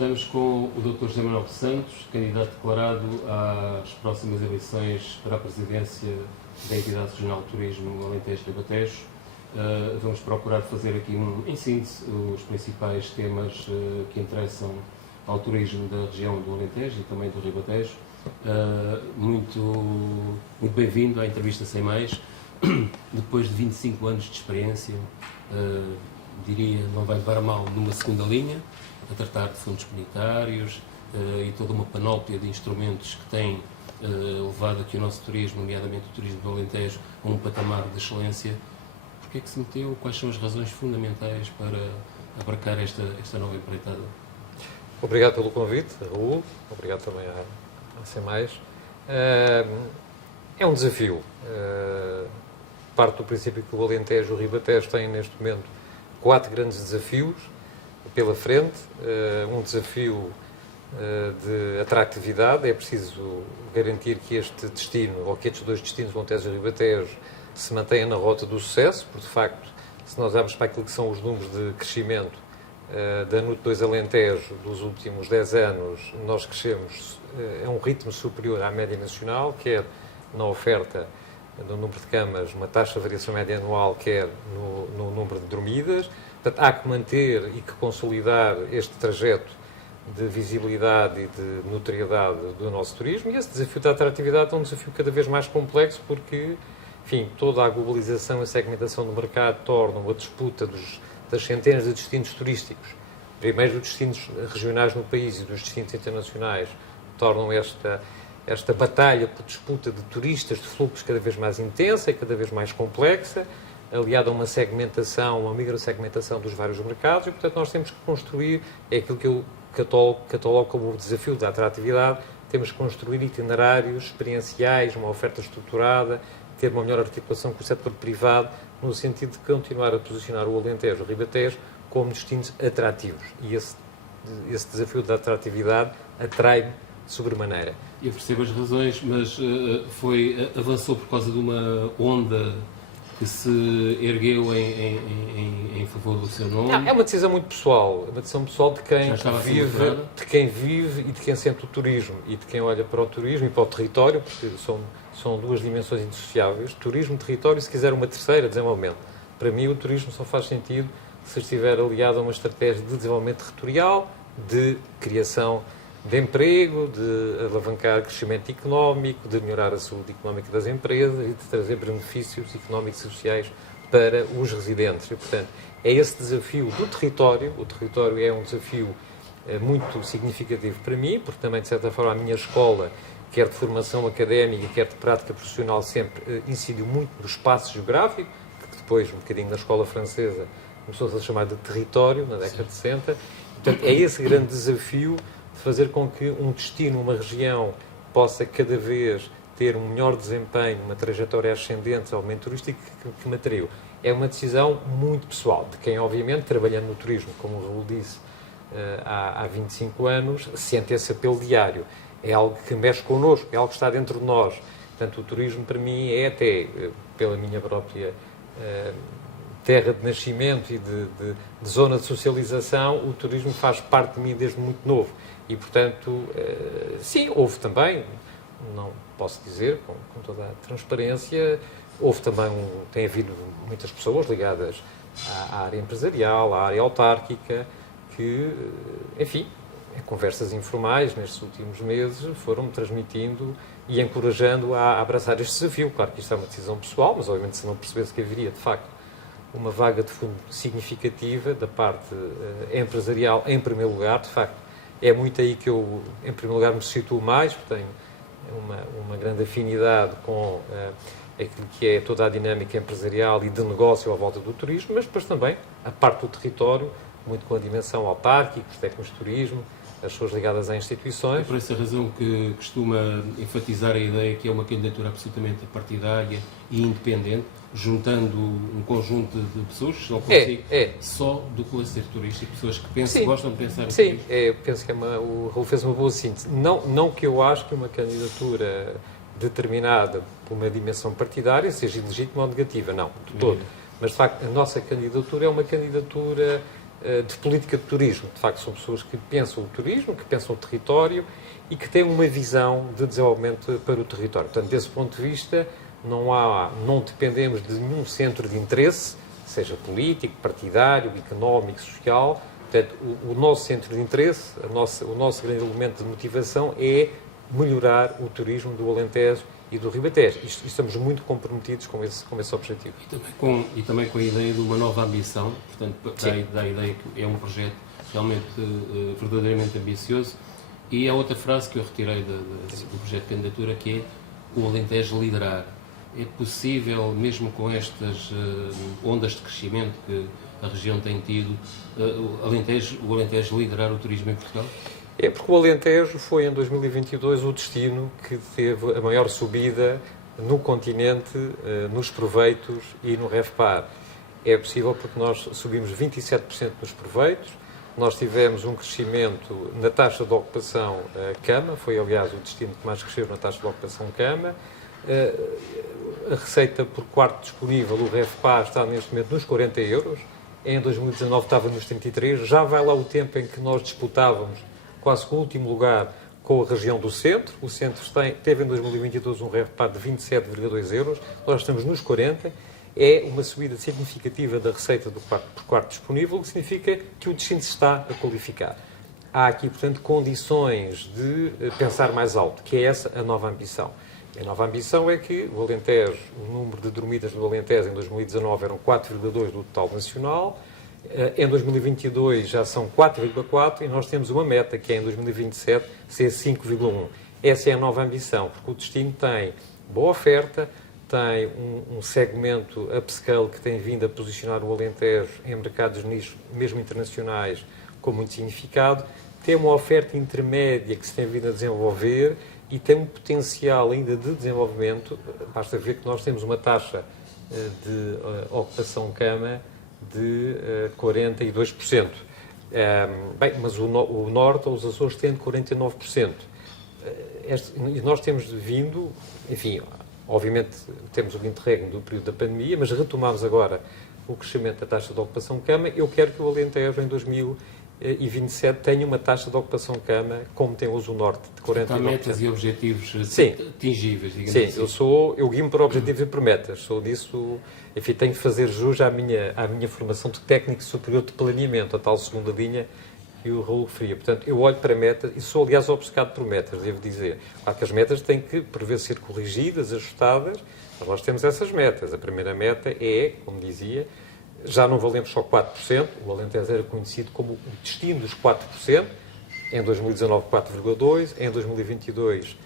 Estamos com o Dr. José Manuel dos Santos, candidato declarado às próximas eleições para a presidência da Entidade Regional de Turismo Alentejo e Ribatejo. Vamos procurar fazer aqui, em síntese, os principais temas que interessam ao turismo da região do Alentejo e também do Ribatejo. Muito bem-vindo à entrevista Sem Mais. Depois de 25 anos de experiência, diria, não vai levar a mal numa segunda linha, a tratar de fundos comunitários e toda uma panóplia de instrumentos que têm levado aqui o nosso turismo, nomeadamente o turismo do Alentejo, a um patamar de excelência. Porquê é que se meteu? Quais são as razões fundamentais para abarcar esta nova empreitada? Obrigado pelo convite, Raul. Obrigado também à Sem Mais. É um desafio. Parte do princípio que o Alentejo e o Ribatejo têm, neste momento, 4 grandes desafios pela frente. Um desafio de atratividade. É preciso garantir que este destino, ou que estes 2 destinos, o Alentejo e o Ribatejo, se mantenham na rota do sucesso, porque, de facto, se nós olharmos para aquilo que são os números de crescimento da NUT 2 Alentejo dos últimos 10 anos, nós crescemos a um ritmo superior à média nacional, quer na oferta no número de camas, uma taxa de variação média anual, quer no número de dormidas. Portanto, há que manter e que consolidar este trajeto de visibilidade e de notoriedade do nosso turismo, e esse desafio da atratividade é um desafio cada vez mais complexo porque, enfim, toda a globalização e segmentação do mercado tornam a disputa das centenas de destinos turísticos, primeiro dos destinos regionais no país e dos destinos internacionais, tornam esta batalha por disputa de turistas, de fluxos cada vez mais intensa e cada vez mais complexa, aliada a uma segmentação, uma microsegmentação dos vários mercados, e, portanto, nós temos que construir, é aquilo que eu catalogo como o desafio da atratividade, temos que construir itinerários experienciais, uma oferta estruturada, ter uma melhor articulação com o setor privado, no sentido de continuar a posicionar o Alentejo e o Ribatejo como destinos atrativos. E esse desafio da atratividade atrai-me de sobremaneira. Eu percebo as razões, mas avançou por causa de uma onda que se ergueu em favor do seu nome? Não, é uma decisão muito pessoal. É uma decisão pessoal de quem vive e de quem sente o turismo e de quem olha para o turismo e para o território, porque são 2 dimensões indissociáveis. Turismo, território e, se quiser, uma terceira, desenvolvimento. Para mim, o turismo só faz sentido se estiver aliado a uma estratégia de desenvolvimento territorial, de criação de emprego, de alavancar crescimento económico, de melhorar a saúde económica das empresas e de trazer benefícios económicos e sociais para os residentes. E, portanto, é esse desafio do território. O território é um desafio muito significativo para mim, porque também, de certa forma, a minha escola, quer de formação académica, quer de prática profissional, sempre incidiu muito no espaço geográfico, que depois, um bocadinho na escola francesa, começou-se a chamar de território, na década de 60. Portanto, é esse grande desafio de fazer com que um destino, uma região, possa cada vez ter um melhor desempenho, uma trajetória ascendente ao aumento turístico que me atraiu. É uma decisão muito pessoal, de quem, obviamente, trabalhando no turismo, como o Raul disse, há 25 anos, sente esse apelo diário. É algo que mexe connosco, é algo que está dentro de nós. Portanto, o turismo, para mim, é até, pela minha própria terra de nascimento e de zona de socialização, o turismo faz parte de mim desde muito novo. E, portanto, sim, houve também, não posso dizer com toda a transparência, houve também, tem havido muitas pessoas ligadas à área empresarial, à área autárquica, que, enfim, em conversas informais nestes últimos meses, foram-me transmitindo e encorajando a abraçar este desafio. Claro que isto é uma decisão pessoal, mas obviamente se não percebesse que haveria, de facto, uma vaga de fundo significativa da parte empresarial, em primeiro lugar, de facto, é muito aí que eu, em primeiro lugar, me situo mais, porque tenho uma grande afinidade com aquilo que é toda a dinâmica empresarial e de negócio à volta do turismo, mas depois também a parte do território, muito com a dimensão autárquica, os técnicos de turismo, as pessoas ligadas a instituições. É por essa razão que costuma enfatizar a ideia que é uma candidatura absolutamente partidária e independente, juntando um conjunto de pessoas que estão consigo só do cluster turístico, pessoas que pensam, gostam de pensar em turismo. Sim, penso que o Raul fez uma boa síntese. Não que eu acho que uma candidatura determinada por uma dimensão partidária seja ilegítima ou negativa, não, de todo. Mas, de facto, a nossa candidatura é uma candidatura de política de turismo. De facto, são pessoas que pensam o turismo, que pensam o território e que têm uma visão de desenvolvimento para o território. Portanto, desse ponto de vista, não dependemos de nenhum centro de interesse, seja político, partidário, económico, social. Portanto, o nosso centro de interesse, o nosso grande elemento de motivação é melhorar o turismo do Alentejo e do Ribatejo. E estamos muito comprometidos com esse objetivo. E também com a ideia de uma nova ambição, portanto, da ideia que é um projeto realmente verdadeiramente ambicioso. E a outra frase que eu retirei do projeto de candidatura, que é o Alentejo liderar. É possível, mesmo com estas ondas de crescimento que a região tem tido, o Alentejo liderar o turismo em Portugal? É porque o Alentejo foi, em 2022, o destino que teve a maior subida no continente, nos proveitos e no REFPAR. É possível porque nós subimos 27% nos proveitos, nós tivemos um crescimento na taxa de ocupação cama, foi, aliás, o destino que mais cresceu na taxa de ocupação cama. A receita por quarto disponível, o REFPAR, está neste momento nos 40 euros. Em 2019 estava nos 33. Já vai lá o tempo em que nós disputávamos quase com o último lugar com a região do centro. O centro teve em 2022 um REFPAR de 27,2 euros. Nós estamos nos 40. É uma subida significativa da receita por quarto disponível, o que significa que o destino se está a qualificar. Há aqui, portanto, condições de pensar mais alto, que é essa a nova ambição. A nova ambição é que o Alentejo, o número de dormidas no Alentejo em 2019 eram 4,2 do total nacional, em 2022 já são 4,4 e nós temos uma meta que é em 2027 ser 5,1. Essa é a nova ambição, porque o destino tem boa oferta, tem um segmento upscale que tem vindo a posicionar o Alentejo em mercados nichos, mesmo internacionais, com muito significado, tem uma oferta intermédia que se tem vindo a desenvolver e tem um potencial ainda de desenvolvimento. Basta ver que nós temos uma taxa de ocupação cama de 42%. Mas o Norte, os Açores, têm de 49%. E nós temos vindo, enfim, obviamente temos o interregno do período da pandemia, mas retomámos agora o crescimento da taxa de ocupação cama. Eu quero que o Alentejo, em 2027, tenha uma taxa de ocupação cama, como tem hoje o Norte, de 49%. Há metas e objetivos atingíveis, digamos assim. Sim, eu guimo para objetivos e por metas. Sou disso, enfim, tenho que fazer jus à minha formação de técnico superior de planeamento, a tal segunda linha e o Raul referia. Portanto, eu olho para metas e sou, aliás, obcecado por metas, devo dizer. Claro que as metas têm que, por vezes, ser corrigidas, ajustadas, mas nós temos essas metas. A primeira meta é, como dizia, já não valemos só 4%, o Alentejo era conhecido como o destino dos 4%, em 2019 4,2%, em 2022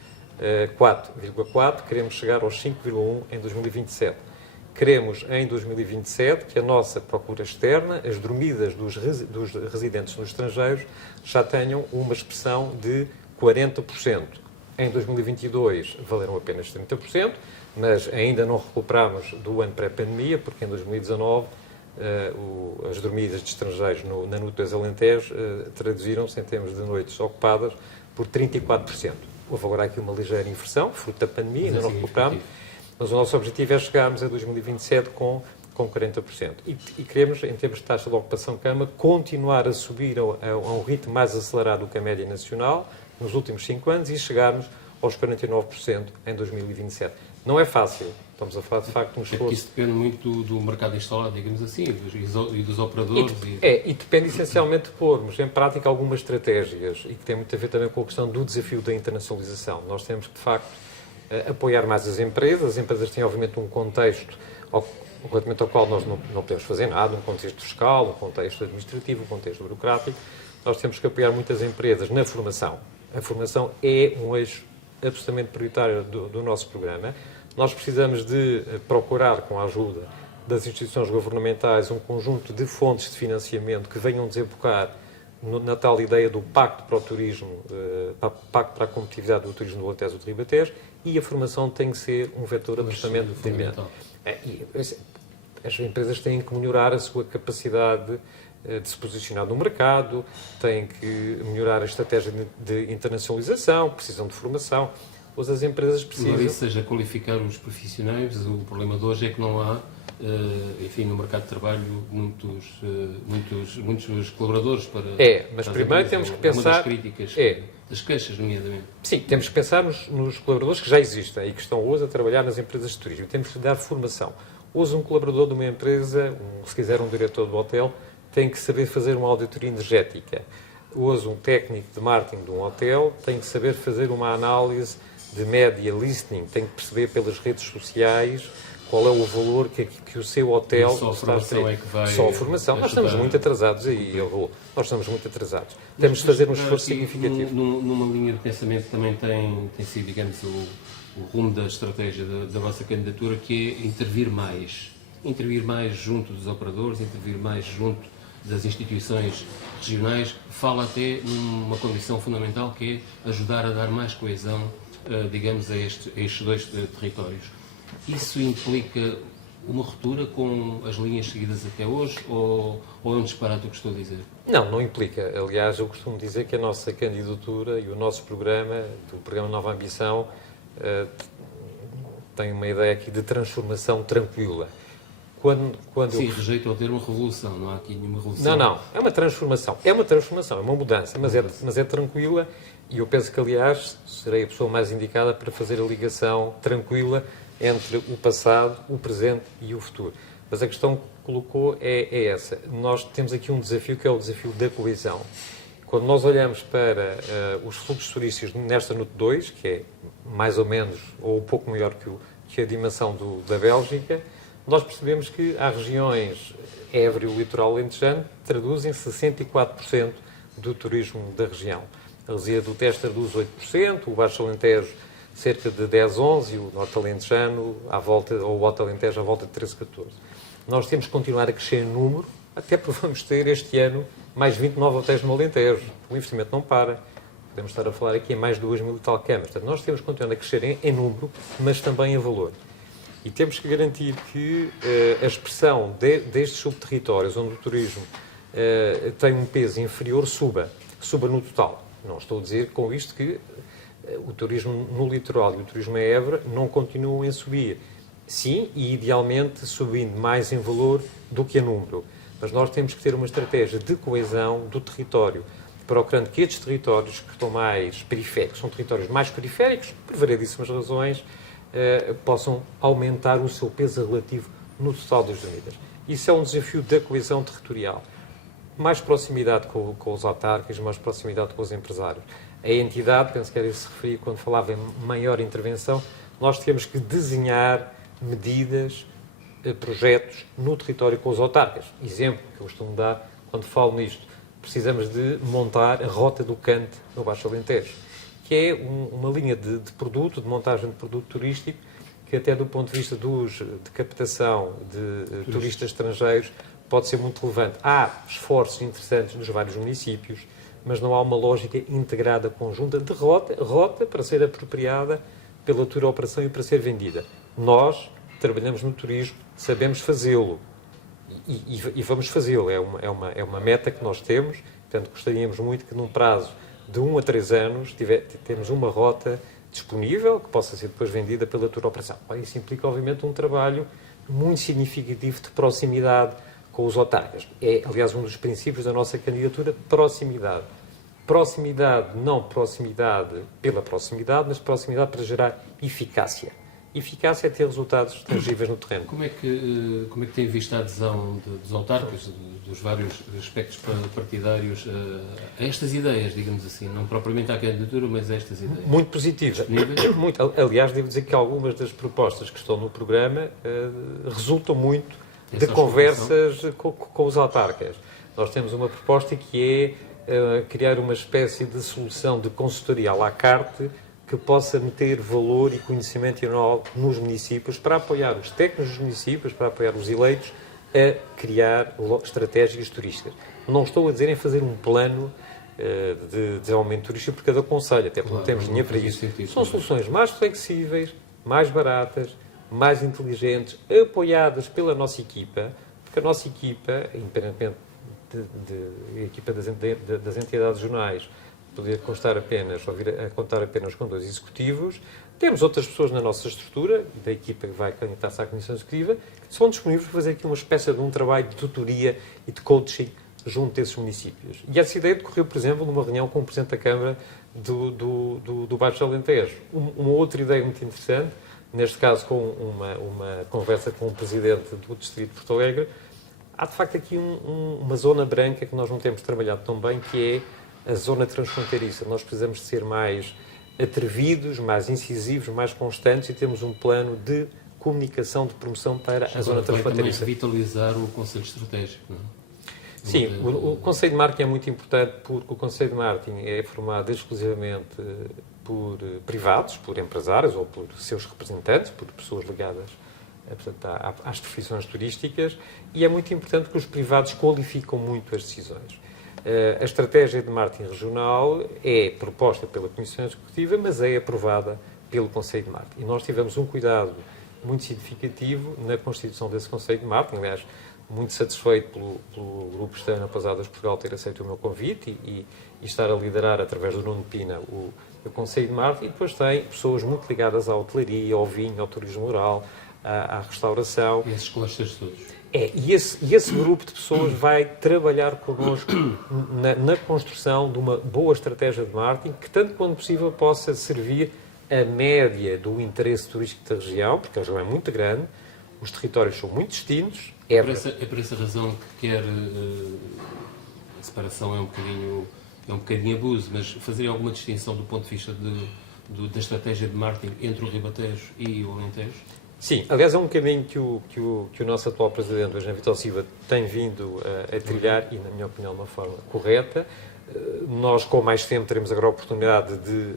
4,4%, queremos chegar aos 5,1% em 2027. Queremos, em 2027, que a nossa procura externa, as dormidas dos residentes nos estrangeiros, já tenham uma expressão de 40%. Em 2022 valeram apenas 30%, mas ainda não recuperámos do ano pré-pandemia, porque em 2019 as dormidas de estrangeiros na Nuto das Alentejo traduziram-se em termos de noites ocupadas por 34%. Houve agora aqui uma ligeira inversão, fruto da pandemia, ainda não recuperámos. Mas o nosso objetivo é chegarmos a 2027 com 40%. E queremos, em termos de taxa de ocupação cama, continuar a subir a um ritmo mais acelerado do que a média nacional nos últimos 5 anos e chegarmos aos 49% em 2027. Não é fácil. Estamos a falar, de facto, de um esforço. Isso depende muito do mercado instalado, digamos assim, e dos operadores. E depende essencialmente de pormos em prática algumas estratégias e que tem muito a ver também com a questão do desafio da internacionalização. Nós temos que, de facto, apoiar mais as empresas. As empresas têm, obviamente, um contexto relativamente ao qual nós não podemos fazer nada, um contexto fiscal, um contexto administrativo, um contexto burocrático. Nós temos que apoiar muitas empresas na formação. A formação é um eixo absolutamente prioritário do nosso programa. Nós precisamos de procurar, com a ajuda das instituições governamentais, um conjunto de fontes de financiamento que venham desembocar na tal ideia do Pacto para o Turismo, Pacto para a Competitividade do Turismo do Alentejo e do Ribatejo, e a formação tem que ser um vetor absolutamente fundamental. As empresas têm que melhorar a sua capacidade de se posicionar no mercado, têm que melhorar a estratégia de internacionalização, precisam de formação. Hoje as empresas Embora precisam... isso seja qualificar os profissionais, o problema de hoje é que não há, enfim, no mercado de trabalho, muitos colaboradores para... mas para as primeiro empresas. temos que Uma pensar... das críticas, das queixas, nomeadamente. Sim, temos que pensar nos colaboradores que já existem e que estão hoje a trabalhar nas empresas de turismo. Temos que dar formação. Hoje um colaborador de uma empresa, se quiser um diretor do hotel, tem que saber fazer uma auditoria energética. Hoje um técnico de marketing de um hotel tem que saber fazer uma análise de media listening, tem que perceber pelas redes sociais qual é o valor que o seu hotel só a formação é que vai... Só a formação. Nós estamos muito atrasados aí, nós estamos muito atrasados. Temos de fazer um esforço significativo. Numa linha de pensamento também tem sido, digamos, o rumo da estratégia da vossa candidatura, que é intervir mais junto dos operadores, intervir mais junto das instituições regionais. Fala até numa condição fundamental, que é ajudar a dar mais coesão, digamos, a estes dois territórios. Isso implica uma ruptura com as linhas seguidas até hoje, ou é um disparate o que estou a dizer? Não implica. Aliás, eu costumo dizer que a nossa candidatura e o nosso programa, o programa Nova Ambição, tem uma ideia aqui de transformação tranquila. Sim, rejeito ao termo revolução, não há aqui nenhuma revolução. Não, é uma transformação. É uma mudança, mas é tranquila, e eu penso que, aliás, serei a pessoa mais indicada para fazer a ligação tranquila entre o passado, o presente e o futuro. Mas a questão que colocou é essa. Nós temos aqui um desafio, que é o desafio da coesão. Quando nós olhamos para os fluxos turísticos nesta NUT 2, que é mais ou menos, ou um pouco maior que a dimensão da Bélgica, nós percebemos que há regiões, Évora e o litoral alentejano, traduzem 64% do turismo da região. A Resia do Tejo traduz 8%, o Baixo Alentejo cerca de 10, 11%, e o Norte Alentejano, ou o Alto Alentejo, à volta de 13, 14%. Nós temos que continuar a crescer em número, até porque vamos ter este ano mais 29 hotéis no Alentejo. O investimento não para. Podemos estar a falar aqui em mais de 2.000 e tal câmaras. Portanto, nós temos que continuar a crescer em número, mas também em valor. E temos que garantir que a expressão destes subterritórios onde o turismo tem um peso inferior suba no total. Não estou a dizer com isto que o turismo no litoral e o turismo em Évora não continuam a subir. Sim, e idealmente subindo mais em valor do que em número. Mas nós temos que ter uma estratégia de coesão do território, procurando que estes territórios que estão mais periféricos, são territórios mais periféricos, por variedíssimas razões, possam aumentar o seu peso relativo no total das unidades. Isso é um desafio da coesão territorial. Mais proximidade com os autárquicos, mais proximidade com os empresários. A entidade, penso que era isso que se referia quando falava em maior intervenção, nós temos que desenhar medidas, projetos no território com os autarcas. Exemplo que eu costumo dar quando falo nisto, precisamos de montar a Rota do Cante no Baixo Alentejo, que é uma linha de produto, de montagem de produto turístico, que até do ponto de vista de captação de turistas estrangeiros pode ser muito relevante. Há esforços interessantes nos vários municípios, mas não há uma lógica integrada conjunta de rota para ser apropriada pela tour operação e para ser vendida. Nós trabalhamos no turismo, sabemos fazê-lo e vamos fazê-lo. É uma meta que nós temos, portanto gostaríamos muito que num prazo de 1 a 3 anos temos uma rota disponível que possa ser depois vendida pela tour operação. Isso implica obviamente um trabalho muito significativo de proximidade com os autarcas. É, aliás, um dos princípios da nossa candidatura, proximidade. Proximidade, não proximidade pela proximidade, mas proximidade para gerar eficácia. Eficácia é ter resultados tangíveis no terreno. Como é que tem visto a adesão dos autarcas, dos vários aspectos partidários, a estas ideias, digamos assim, não propriamente à candidatura, mas a estas ideias? Muito positiva. Muito. Aliás, devo dizer que algumas das propostas que estão no programa resultam muito de conversas com os autarcas. Nós temos uma proposta que é criar uma espécie de solução de consultoria à la carte que possa meter valor e conhecimento nos municípios para apoiar os técnicos dos municípios, para apoiar os eleitos a criar estratégias turísticas. Não estou a dizer em fazer um plano de desenvolvimento turístico por cada concelho, até porque não temos dinheiro para isso. São soluções mais flexíveis, mais baratas, mais inteligentes, apoiadas pela nossa equipa, porque a nossa equipa, independentemente da equipa das entidades jornais, poder constar apenas, ou vir a contar apenas com 2 executivos. Temos outras pessoas na nossa estrutura, da equipa que vai candidatar-se à Comissão Executiva, que são disponíveis para fazer aqui uma espécie de um trabalho de tutoria e de coaching junto desses municípios. E essa ideia decorreu, por exemplo, numa reunião com o Presidente da Câmara do Baixo Alentejo. Uma outra ideia muito interessante, neste caso com uma conversa com o Presidente do Distrito de Porto Alegre, há de facto aqui uma zona branca que nós não temos trabalhado tão bem, que é a zona transfronteiriça. Nós precisamos de ser mais atrevidos, mais incisivos, mais constantes, e temos um plano de comunicação, de promoção para a zona transfronteiriça. Também revitalizar o Conselho Estratégico, não é? Sim, o Conselho de Marketing é muito importante, porque o Conselho de Marketing é formado exclusivamente por privados, por empresários ou por seus representantes, por pessoas ligadas portanto, às profissões turísticas, e é muito importante que os privados qualificam muito as decisões. A estratégia de marketing regional é proposta pela Comissão Executiva, mas é aprovada pelo Conselho de Marketing. E nós tivemos um cuidado muito significativo na constituição desse Conselho de Marketing. Aliás, muito satisfeito pelo Grupo Externo Pousadas Portugal ter aceito o meu convite e estar a liderar, através do Nuno Pina, o Conselho de Marketing. E depois tem pessoas muito ligadas à hotelaria, ao vinho, ao turismo rural, à restauração. E esses clusters todos. E esse grupo de pessoas vai trabalhar connosco na construção de uma boa estratégia de marketing que, tanto quanto possível, possa servir a média do interesse turístico da região, porque a região é muito grande, os territórios são muito distintos. É por essa razão que quer... a separação é um bocadinho abuso, mas fazer alguma distinção do ponto de vista da estratégia de marketing entre o Ribatejo e o Alentejo? Sim, aliás, é um caminho que o nosso atual Presidente, o Eugênio Vital Silva, tem vindo a trilhar e, na minha opinião, de uma forma correta. Nós, com mais tempo, teremos agora a oportunidade de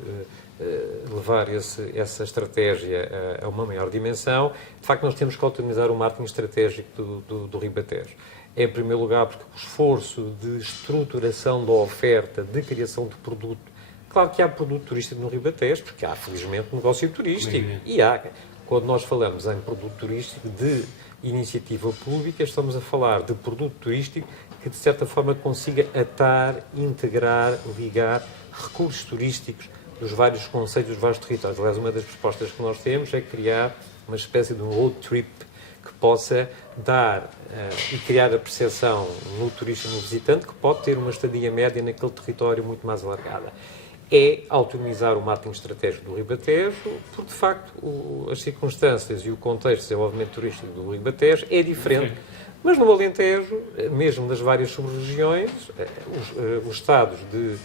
levar essa estratégia a uma maior dimensão. De facto, nós temos que otimizar o marketing estratégico do Ribatejo. Em primeiro lugar, porque o esforço de estruturação da oferta, de criação de produto, claro que há produto turístico no Ribatejo, porque há, felizmente, negócio turístico, e há... Quando nós falamos em produto turístico de iniciativa pública, estamos a falar de produto turístico que, de certa forma, consiga atar, integrar, ligar recursos turísticos dos vários concelhos, dos vários territórios. Aliás, uma das propostas que nós temos é criar uma espécie de um road trip que possa dar e criar a percepção no turista e no visitante que pode ter uma estadia média naquele território muito mais alargada. É autonomizar o marketing estratégico do Ribatejo, porque, de facto, as circunstâncias e o contexto de desenvolvimento turístico do Ribatejo é diferente. Mas no Alentejo, mesmo nas várias sub-regiões, os estados de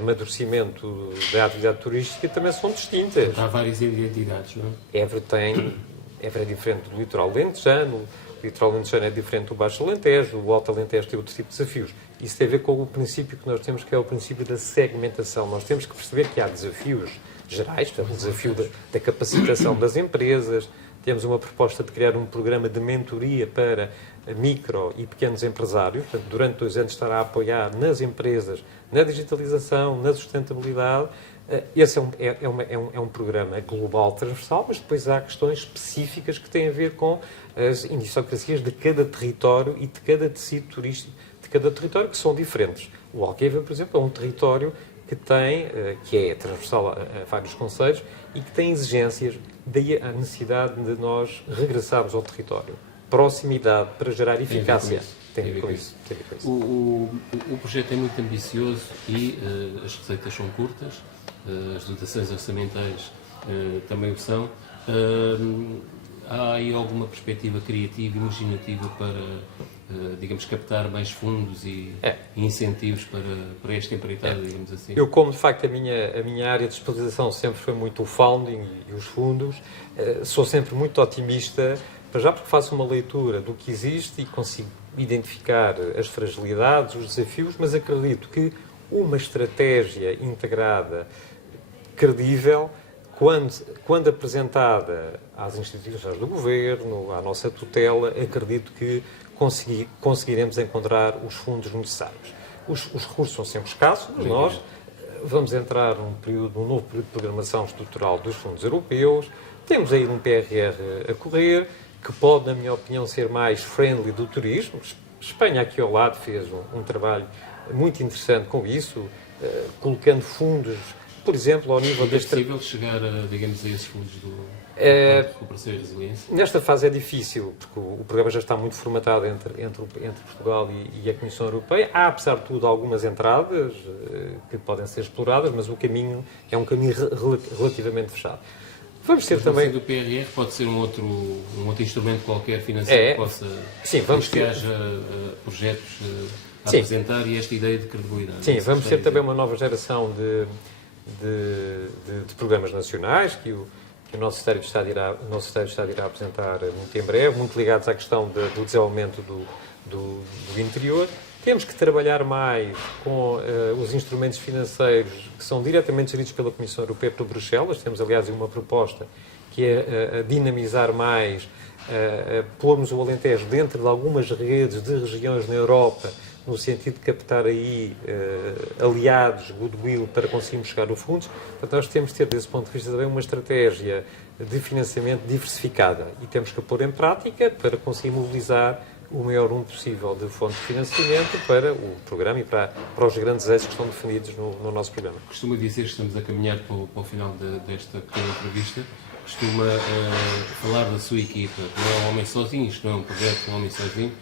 amadurecimento da atividade turística também são distintas. Há várias identidades, não é? Évora é diferente do litoral alentejano, o litoral alentejano é diferente do Baixo Alentejo, o Alto Alentejo tem outro tipo de desafios. Isso tem a ver com o princípio que nós temos, que é o princípio da segmentação. Nós temos que perceber que há desafios gerais, portanto, o desafio da capacitação das empresas. Temos uma proposta de criar um programa de mentoria para micro e pequenos empresários. Portanto, durante 2 anos estará a apoiar nas empresas, na digitalização, na sustentabilidade. Esse é um programa global, transversal, mas depois há questões específicas que têm a ver com as idiosincrasias de cada território e de cada tecido turístico de cada território, que são diferentes. O Alqueva, por exemplo, é um território que é transversal a vários concelhos e que tem exigências, daí a necessidade de nós regressarmos ao território. Proximidade para gerar eficácia. Tem a ver com isso. O projeto é muito ambicioso e as receitas são curtas, as dotações orçamentais também o são. Há aí alguma perspectiva criativa e imaginativa para, digamos, captar mais fundos e incentivos para esta empreitada, digamos assim? Eu, como de facto a minha área de especialização sempre foi muito o founding e os fundos, sou sempre muito otimista, já porque faço uma leitura do que existe e consigo identificar as fragilidades, os desafios, mas acredito que uma estratégia integrada, credível, quando apresentada às instituições do Governo, à nossa tutela, acredito que conseguiremos encontrar os fundos necessários. Os recursos são sempre escassos, mas nós vamos entrar num novo período de programação estrutural dos fundos europeus, temos aí um PRR a correr, que pode, na minha opinião, ser mais friendly do turismo. Espanha, aqui ao lado, fez um trabalho muito interessante com isso. colocando fundos, por exemplo, ao nível É deste... possível chegar, digamos, a esses fundos do Cooperação e Resiliência? Nesta fase é difícil, porque o programa já está muito formatado entre Portugal e a Comissão Europeia. Há, apesar de tudo, algumas entradas que podem ser exploradas, mas o caminho é um caminho relativamente fechado. Vamos ter também... do PRR pode ser um outro instrumento qualquer financeiro que possa... Sim, vamos ter... que haja projetos a apresentar e esta ideia de credibilidade. Sim, vamos ter também uma nova geração de programas nacionais que o nosso Secretário de Estado irá apresentar muito em breve, muito ligados à questão do desenvolvimento do interior. Temos que trabalhar mais com os instrumentos financeiros que são diretamente geridos pela Comissão Europeia por Bruxelas. Temos, aliás, uma proposta que é a dinamizar mais, pormos o Alentejo dentro de algumas redes de regiões na Europa, no sentido de captar aí aliados, goodwill, para conseguirmos chegar a fundos. Portanto, nós temos de ter, desse ponto de vista, também uma estratégia de financiamento diversificada e temos que a pôr em prática para conseguir mobilizar o maior número possível de fontes de financiamento para o programa e para os grandes eixos que estão definidos no nosso programa. Costuma dizer que estamos a caminhar para o final desta pequena entrevista. Costuma falar da sua equipa, não é um homem sozinho, isto não é um projeto de um homem sozinho.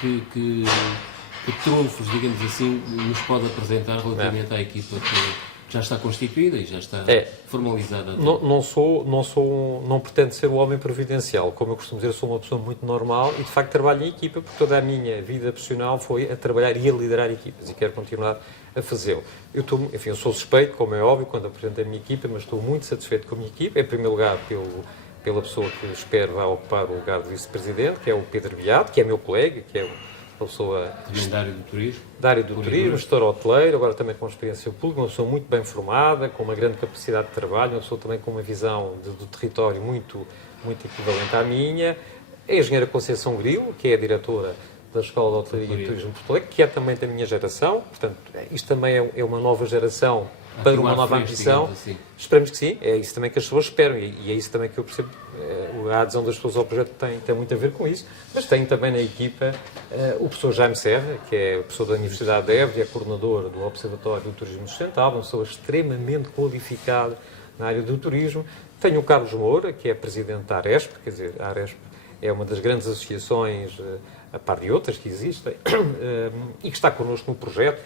Que trunfos, digamos assim, nos pode apresentar relativamente à equipa que já está constituída e já está formalizada? Não pretendo ser o homem providencial. Como eu costumo dizer, sou uma pessoa muito normal e, de facto, trabalho em equipa, porque toda a minha vida profissional foi a trabalhar e a liderar equipas e quero continuar a fazê-lo. Eu sou suspeito, como é óbvio, quando apresento a minha equipa, mas estou muito satisfeito com a minha equipa. Em primeiro lugar, pela pessoa que espero vai ocupar o lugar de vice-presidente, que é o Pedro Beato, que é meu colega, que é uma pessoa... Também da área do turismo. Da área do turismo, gestor hoteleiro, agora também com experiência pública, uma pessoa muito bem formada, com uma grande capacidade de trabalho, uma pessoa também com uma visão do território muito equivalente à minha. A engenheira Conceição Grilo, que é a diretora da Escola de Hotelaria e Turismo de Porto Alegre, que é também da minha geração. Portanto, isto também é uma nova geração para uma nova ambição. Assim. Esperamos que sim, é isso também que as pessoas esperam e é isso também que eu percebo. A adesão das pessoas ao projeto tem muito a ver com isso, mas tem também na equipa o professor Jaime Serra, que é o professor da Universidade de Évora e é coordenador do Observatório do Turismo Sustentável, uma pessoa extremamente qualificada na área do turismo. Tenho o Carlos Moura, que é presidente da Aresp, quer dizer, a Aresp é uma das grandes associações, a par de outras que existem, e que está connosco no projeto.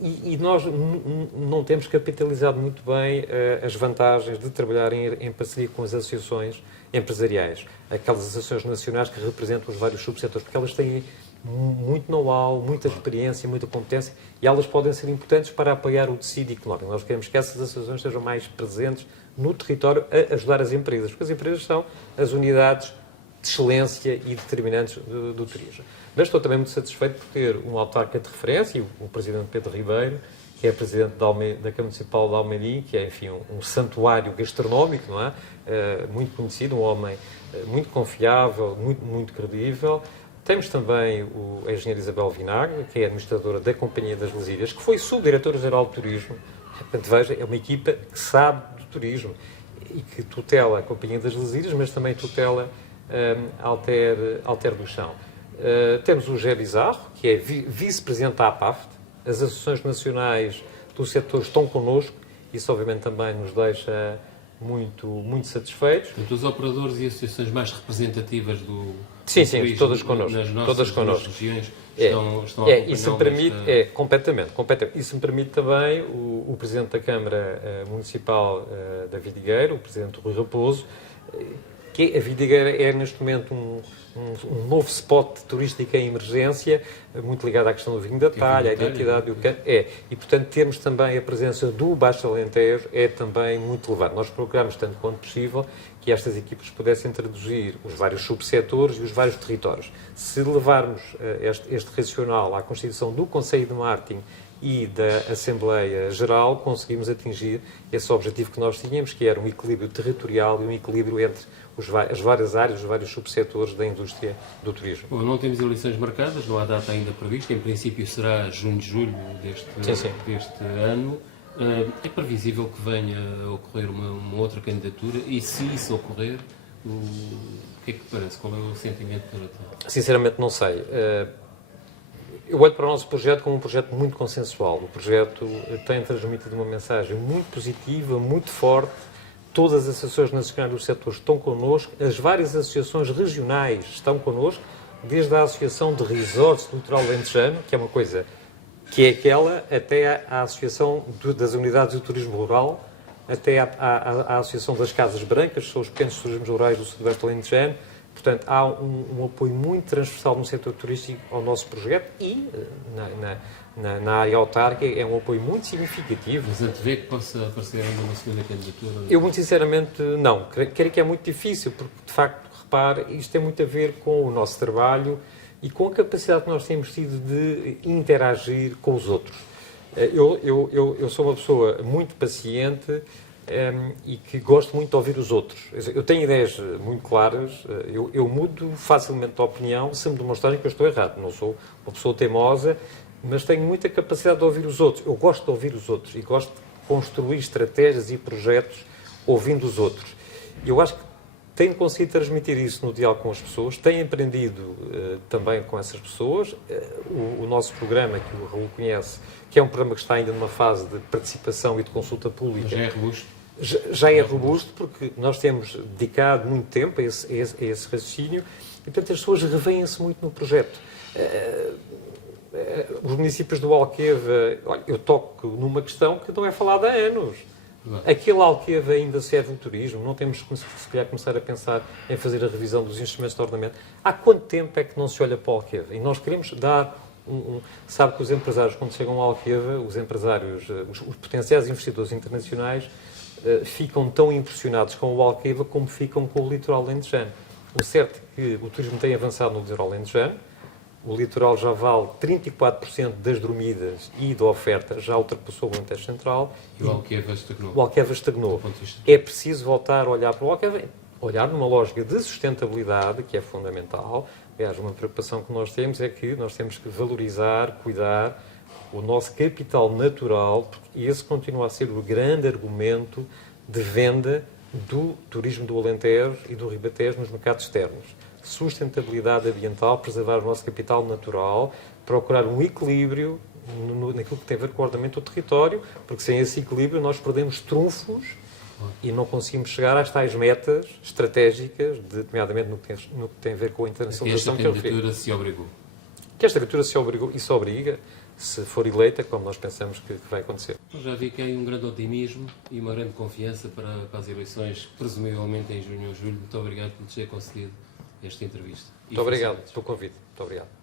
E nós não temos capitalizado muito bem as vantagens de trabalhar em parceria com as associações empresariais, aquelas associações nacionais que representam os vários subsetores, porque elas têm muito know-how, muita experiência, muita competência e elas podem ser importantes para apoiar o tecido económico. Nós queremos que essas associações estejam mais presentes no território a ajudar as empresas, porque as empresas são as unidades de excelência e determinantes do turismo. Mas estou também muito satisfeito por ter um autarca de referência, o Presidente Pedro Ribeiro, que é Presidente da Câmara Municipal de Almeirim, que é, enfim, um santuário gastronómico, não é? Muito conhecido, um homem muito confiável, muito credível. Temos também a engenheira Isabel Vinagre, que é administradora da Companhia das Lesírias, que foi subdiretora-geral de turismo. Portanto, veja, é uma equipa que sabe do turismo e que tutela a Companhia das Lesírias, mas também tutela Alter do Chão. Temos o Gé Bizarro, que é vice-presidente da APAFT. As associações nacionais do setor estão connosco. Isso, obviamente, também nos deixa muito satisfeitos. Portanto, os operadores e associações mais representativas do sim, turismo todas connosco. Nas todas nossas regiões estão a isso me permite, completamente. Isso me permite também o Presidente da Câmara Municipal da Vidigueira, o Presidente Rui Raposo, que a Vidigueira é, neste momento, um novo spot turístico em emergência, muito ligado à questão do vinho da talha, à identidade do canto. E, portanto, termos também a presença do Baixo Alentejo é também muito relevante. Nós procuramos, tanto quanto possível, que estas equipas pudessem traduzir os vários subsetores e os vários territórios. Se levarmos este racional à constituição do Conselho de Marketing e da Assembleia Geral, conseguimos atingir esse objetivo que nós tínhamos, que era um equilíbrio territorial e um equilíbrio entre as várias áreas, os vários subsetores da indústria do turismo. Bom, não temos eleições marcadas, não há data ainda prevista, em princípio será junho, julho deste ano. É previsível que venha a ocorrer uma outra candidatura e, se isso ocorrer, o que é que parece? Qual é o sentimento para tal? Sinceramente, não sei. Eu olho para o nosso projeto como um projeto muito consensual. O projeto tem transmitido uma mensagem muito positiva, muito forte. Todas as associações nacionais do setor estão connosco, as várias associações regionais estão connosco, desde a Associação de Resorts do Litoral Alentejano, que é uma coisa que é aquela, até à Associação das Unidades de Turismo Rural, até à Associação das Casas Brancas, que são os pequenos turismos rurais do Sudoeste Alentejano. Portanto, há um apoio muito transversal no setor turístico ao nosso projeto e na área autárquica é um apoio muito significativo. Mas antevê que possa aparecer ainda uma segunda candidatura? Eu, muito sinceramente, não. Creio que é muito difícil, porque, de facto, repare, isto tem muito a ver com o nosso trabalho e com a capacidade que nós temos tido de interagir com os outros. Eu sou uma pessoa muito paciente e que gosto muito de ouvir os outros. Eu tenho ideias muito claras, eu mudo facilmente de opinião se me demonstrarem que eu estou errado. Não sou uma pessoa teimosa, mas tenho muita capacidade de ouvir os outros. Eu gosto de ouvir os outros e gosto de construir estratégias e projetos ouvindo os outros. Eu acho que tenho conseguido transmitir isso no diálogo com as pessoas, tenho aprendido também com essas pessoas. O nosso programa, que o Raul conhece, que é um programa que está ainda numa fase de participação e de consulta pública. Já é robusto? Já é robusto, porque nós temos dedicado muito tempo a esse raciocínio e, portanto, as pessoas revêem-se muito no projeto. Os municípios do Alqueva, olha, eu toco numa questão que não é falada há anos. Aquele Alqueva ainda serve o turismo, não temos que, se calhar, começar a pensar em fazer a revisão dos instrumentos de ordenamento. Há quanto tempo é que não se olha para o Alqueva? E nós queremos dar sabe que os empresários, quando chegam ao Alqueva, os empresários, os potenciais investidores internacionais, ficam tão impressionados com o Alqueva como ficam com o litoral alentejano. O certo é que o turismo tem avançado no litoral alentejano, o litoral já vale 34% das dormidas e da oferta, já ultrapassou o Alentejo Central. E o Alqueva estagnou. O Alqueva estagnou. É preciso voltar a olhar para o Alqueva, olhar numa lógica de sustentabilidade, que é fundamental. Aliás, uma preocupação que nós temos é que nós temos que valorizar, cuidar o nosso capital natural, porque esse continua a ser o grande argumento de venda do turismo do Alentejo e do Ribatejo nos mercados externos. Sustentabilidade ambiental, preservar o nosso capital natural, procurar um equilíbrio naquilo que tem a ver com o ordenamento do território, porque sem esse equilíbrio nós perdemos trunfos e não conseguimos chegar às tais metas estratégicas, nomeadamente no que tem a ver com a internacionalização que eu refiro. Esta candidatura se obrigou. Que esta candidatura se obrigou e se obriga, se for eleita, como nós pensamos que vai acontecer. Já vi que há um grande otimismo e uma grande confiança para as eleições, presumivelmente em junho ou julho. Muito obrigado por nos ter concedido esta entrevista. Muito obrigado pelo convite. Muito obrigado.